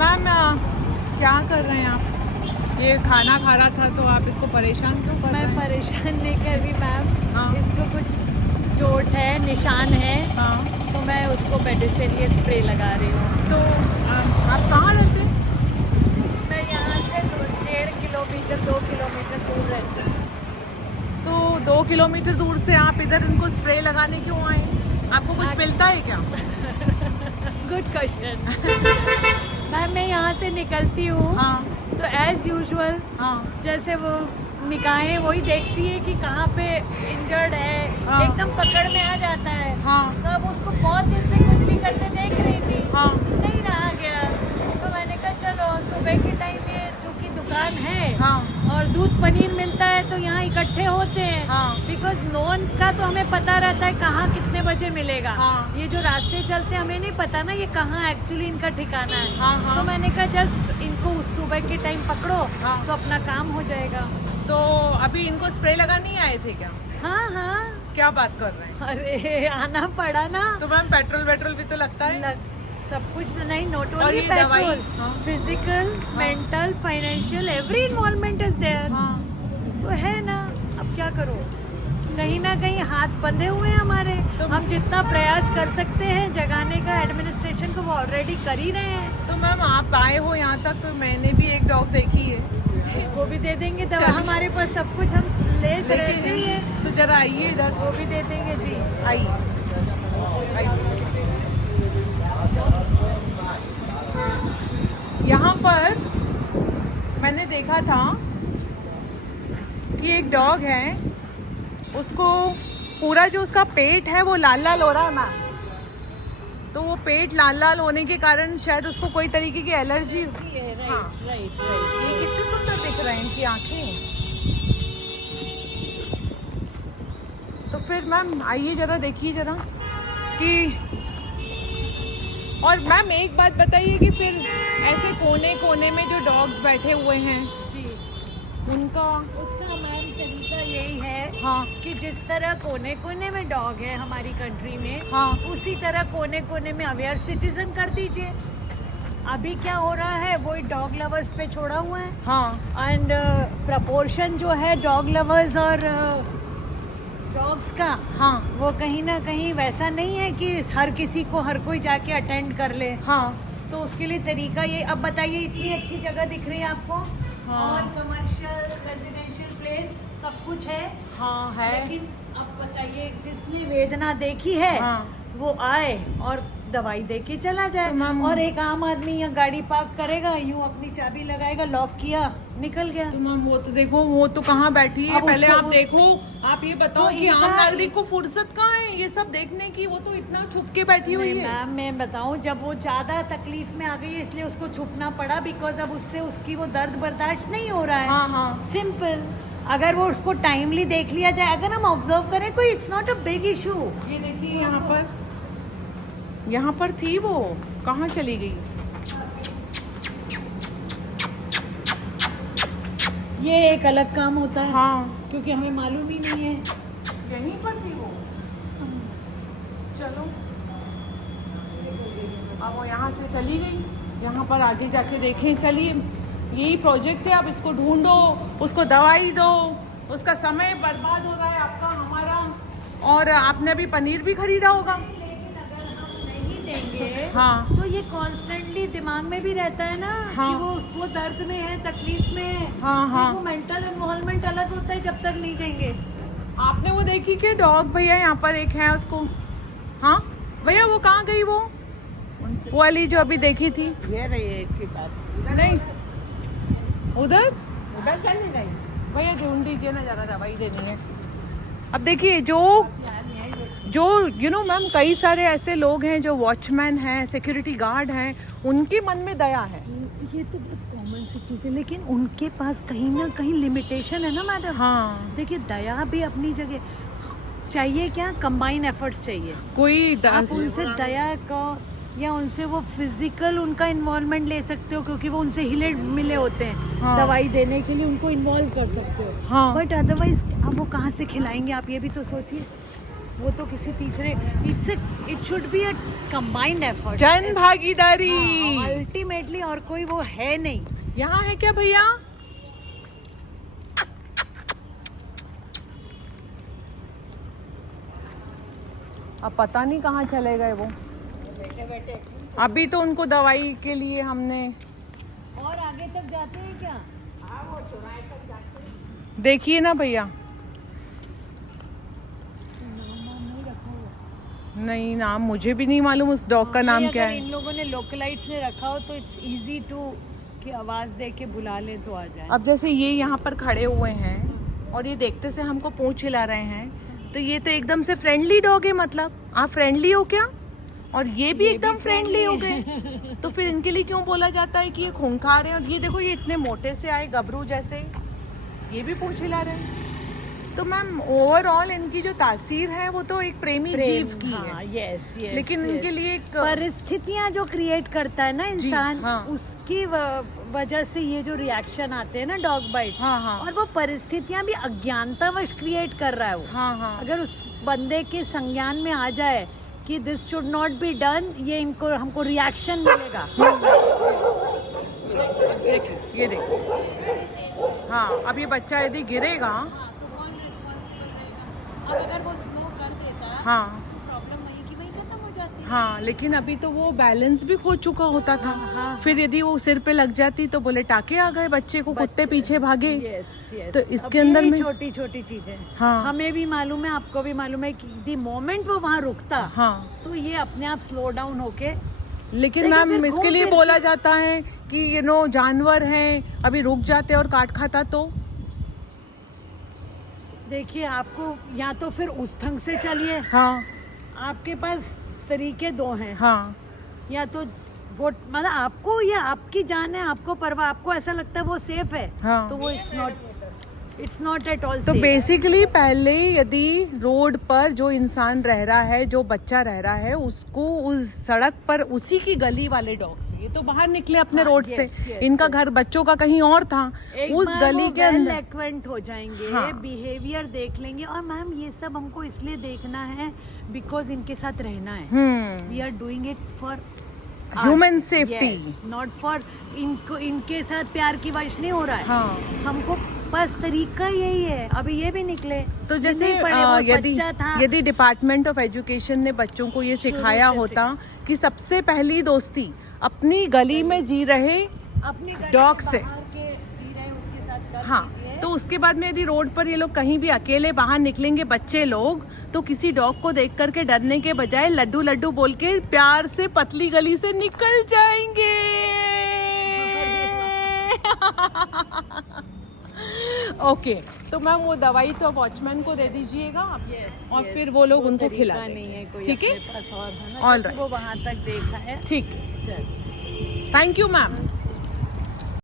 Ma'am क्या कर रहे हैं आप? ये खाना खा रहा था तो आप इसको परेशान क्यों कर रहे मैं हैं? परेशान नहीं कर रही मैम। हाँ। इसको कुछ चोट है, निशान है, हाँ, तो मैं उसको मेडिसिन ये स्प्रे लगा रही हूँ। तो आप कहाँ रहते हैं? मैं यहाँ से 1.5 किलोमीटर 2 किलोमीटर दूर रहती हूँ। तो 2 किलोमीटर दूर से आप इधर इनको स्प्रे लगाने क्यों आए? आपको कुछ मिलता है क्या? Good question. मैम मैं यहाँ से निकलती हूँ हाँ, तो एज यूजुअल हाँ, जैसे वो निगाहें वही देखती है कि कहाँ पे इंजर्ड है, हाँ। एकदम पकड़ में आ जाता है। हाँ, तो अब उसको बहुत दिन से कुछ भी करते देख रही थी, हाँ, नहीं रहा गया, तो मैंने कहा चलो सुबह के टाइम ये चूँकि दुकान है हाँ, और दूध पनीर मिलता है तो यहाँ इकट्ठे होते हैं। हाँ। बिकॉज नॉन का तो हमें पता रहता है कहाँ कितने बजे मिलेगा। हाँ। ये जो रास्ते चलते हैं हमें नहीं पता ना ये कहाँ एक्चुअली इनका ठिकाना है। हाँ, हाँ। तो मैंने कहा जस्ट इनको उस सुबह के टाइम पकड़ो हाँ। तो अपना काम हो जाएगा। तो अभी इनको स्प्रे लगाने आए थे क्या? हाँ हाँ, क्या बात कर रहे हैं? अरे आना पड़ा ना। तो मैम पेट्रोल भी तो लगता है। सब कुछ नहीं, नॉट और ओनली ये दवाई? पेट्रोल, हाँ। Physical, mental, financial, every involvement is there. हाँ। तो है ना, अब क्या करो, कहीं ना कहीं हाथ बंधे हुए हैं हमारे। तो हम जितना प्रयास कर सकते हैं जगाने का एडमिनिस्ट्रेशन को वो ऑलरेडी कर ही रहे हैं। तो मैम आप आए हो यहाँ तक तो मैंने भी एक डॉग देखी है। वो भी दे देंगे दवा, चलिए। हमारे पास सब कुछ हम ले रहते ही है, तो जरा आइए इधर। वो भी दे देंगे जी। आइए, आइए। यहाँ पर मैंने देखा था कि एक डॉग है, उसको पूरा जो उसका पेट है वो लाल लाल हो रहा है मैम। तो वो पेट लाल लाल होने के कारण शायद उसको कोई तरीके की एलर्जी। हाँ। राइट। ये कितने सुंदर दिख रहे हैं इनकी आंखें। तो फिर मैम आइए जरा देखिए जरा कि, और मैम एक बात बताइए कि फिर ऐसे कोने कोने में जो डॉग्स बैठे हुए हैं जी, उनका। उसका मैम तरीका यही है हाँ, कि जिस तरह कोने कोने में डॉग है हमारी कंट्री में, हाँ, उसी तरह कोने कोने में अवेयर सिटीजन कर दीजिए। अभी क्या हो रहा है, वो डॉग लवर्स पे छोड़ा हुआ है हाँ, एंड प्रपोर्शन जो है डॉग लवर्स और डॉग्स का, हाँ, वो कहीं ना कहीं वैसा नहीं है कि हर किसी को हर कोई जाके अटेंड कर ले। हाँ, तो उसके लिए तरीका ये, अब बताइए इतनी अच्छी जगह दिख रही है आपको, हाँ। और कमर्शियल रेजिडेंशियल प्लेस सब कुछ है, हाँ है। लेकिन अब बताइए जिसने वेदना देखी है हाँ। वो आए और दवाई दे के चला जाए। तो मैम- और एक आम आदमी यहाँ गाड़ी पार्क करेगा, यूं अपनी चाबी लगाएगा, लॉक किया, निकल गया। तो मैम वो तो देखो, वो तो कहाँ बैठी है, अब पहले उसको आप वो- देखो। आप ये बताओ तो कि आम इधर- नागरिक को फुर्सत कहाँ है ये सब देखने की? वो तो इतना छुप के बैठी हुई नहीं, है। मैम मैं बताऊं, जब वो ज़्यादा तकलीफ में आ गई है इसलिए उसको छुपना पड़ा, बिकॉज अब उससे उसकी वो दर्द बर्दाश्त नहीं हो रहा है। हाँ, हाँ। सिंपल। अगर वो उसको टाइमली देख लिया जाए, अगर हम ऑब्जर्व करें, कोई it's not a big issue. ये देखिए यहाँ पर थी, वो कहाँ चली गई? ये एक अलग काम होता है। हाँ, क्योंकि हमें मालूम ही नहीं है। यहीं पर थी वो। चलो, अब वो यहाँ से चली गई। यहाँ पर आगे जाके देखें। चलिए, यही प्रोजेक्ट है, अब इसको ढूंढो, उसको दवाई दो। उसका समय बर्बाद हो रहा है आपका, हमारा। और आपने अभी पनीर भी खरीदा होगा। लेकिन अगर हम नहीं देंगे हाँ। तो ये कॉन्स्टेंटली दिमाग में भी रहता है ना। हाँ। कि वो उसको दर्द में है, तकलीफ में है। हाँ, हाँ। वो मेंटल इन्वॉल्वमेंट अलग होता है जब तक नहीं देंगे। आपने वो देखी कि डॉग भैया यहाँ पर एक है, उसको। हाँ भैया, वो कहाँ गई? वो वाली जो अभी देखी थी। ये रही है इसके पास। नहीं, उधर उधर चली गई। भैया ढूंढ दीजिए ना, ज़्यादा दवाई देनी है। अब देखिए, जो यू नो मैम, कई सारे ऐसे लोग हैं जो वॉचमैन हैं, सिक्योरिटी गार्ड हैं, उनके मन में दया है। ये तो बहुत कॉमन सी चीज़ है, लेकिन उनके पास कहीं ना कहीं लिमिटेशन है ना मैडम। हाँ, देखिए, दया भी अपनी जगह चाहिए, क्या कंबाइन एफर्ट्स चाहिए। कोई आप उनसे दया का या उनसे वो फिजिकल उनका इन्वॉल्वमेंट ले सकते हो, क्योंकि वो उनसे हिले मिले होते हैं। हाँ। दवाई देने के लिए उनको इन्वॉल्व कर सकते हो। हाँ। बट अदरवाइज अब वो कहाँ से खिलाएंगे, आप ये भी तो सोचिए। वो तो किसी तीसरे, it should be a combined effort, जन भागीदारी। अल्टीमेटली, और कोई वो है नहीं। यहाँ है क्या भैया? अब पता नहीं कहाँ चले गए वो। अभी तो उनको दवाई के लिए हमने, और आगे तक जाते हैं क्या? देखिए ना भैया, नहीं रखा हुआ। नहीं नाम मुझे भी नहीं मालूम उस डॉग का नाम क्या अगर है। इन लोगों ने लोकलाइट्स ने रखा हो तो इट्स इजी टू कि आवाज दे के बुला ले तो आ जाए। अब जैसे ये यहाँ पर खड़े हुए हैं और ये देखते से हमको पूंछ हिला रहे हैं, तो ये तो एकदम से फ्रेंडली डॉग है। मतलब आप फ्रेंडली हो क्या? और ये भी एकदम फ्रेंडली हो गए। तो फिर इनके लिए क्यों बोला जाता है कि ये खूंखार हैं? और ये देखो, ये इतने मोटे से आए गबरू जैसे, ये भी पूंछ हिला रहे हैं। तो मैम ओवरऑल इनकी जो तासीर है वो तो एक प्रेमी जीव की है। Yes yes. लेकिन इनके लिए एक परिस्थितियां जो क्रिएट करता है ना इंसान, हाँ। उसकी वजह से ये जो रिएक्शन आते हैं ना डॉग बाइट, हाँ हाँ और वो परिस्थितियां भी अज्ञानतावश क्रिएट कर रहा है वो। हाँ हाँ अगर उस बंदे के संज्ञान में आ जाए कि this should not be done, ये इनको हमको रिएक्शन मिलेगा। देखिए, ये देखिए, हाँ अब ये बच्चा यदि गिरेगा, तो कौन रिस्पॉन्सिबल रहेगा? अब अगर वो स्लो कर देता है हाँ तो प्रॉब्लम वही की वही खत्म हो जाती है। हाँ, लेकिन अभी तो वो बैलेंस भी खो चुका होता था। हाँ। फिर यदि वो सिर पे लग जाती तो बोले टाके आ गए, बच्चे को कुत्ते पीछे भागे। Yes yes. तो इसके अंदर में छोटी छोटी चीजें, हाँ। हमें भी मालूम है, आपको भी मालूम है कि द मोमेंट वो वहाँ रुकता, हाँ, तो ये अपने आप स्लो डाउन होके। लेकिन देखिए, मैम फिर इसके घूम लिए फिर बोला जाता है कि जानवर हैं, अभी रुक जाते और काट खाता तो। देखिए, आपको या तो फिर उस ढंग से चलिए, हाँ आपके पास तरीके दो हैं। हाँ या तो वो मतलब आपको, ये आपकी जान है, आपको परवाह, आपको ऐसा लगता है वो सेफ है, हाँ। तो वो इट्स नॉट एट ऑल तो सेफ। बेसिकली पहले यदि रोड पर जो इंसान रह रहा है, जो बच्चा रह रहा है, उसको उस सड़क पर उसी की गली वाले डॉग से, ये तो बाहर निकले अपने रोड से, इनका घर बच्चों का कहीं और था, उस गली के अंदर एक्वेंट हो जाएंगे, हाँ। बिहेवियर देख लेंगे। और मैम ये सब हमको इसलिए देखना है बिकॉज इनके साथ रहना है। We are doing it for human safety, not for इनको, इनके साथ प्यार की वश नहीं हो रहा है। हाँ। हमको बस तरीका यही है। अभी ये भी निकले तो जैसे नहीं पढ़े, वो बच्चा था। यदि डिपार्टमेंट ऑफ एजुकेशन ने बच्चों को ये सिखाया होता कि सबसे पहली दोस्ती अपनी गली में जी रहे अपनी डॉग से, बाहर के जी रहे हैं, उसके साथ कर हाँ, लीजिए। तो उसके बाद में यदि रोड पर ये लोग कहीं भी अकेले बाहर निकलेंगे, बच्चे लोग, तो किसी डॉग को देख करके डरने के बजाय लड्डू लड्डू बोल के प्यार से पतली गली से निकल जाएंगे। ओके, तो मैम वो दवाई तो वॉचमैन को दे दीजिएगा आप, और फिर वो लोग उनको खिला देंगे। नहीं है कोई ठीक है? अपने पास और है ना, All क्योंकि वो वहाँ तक देखा है। ठीक, चल। Thank you ma'am.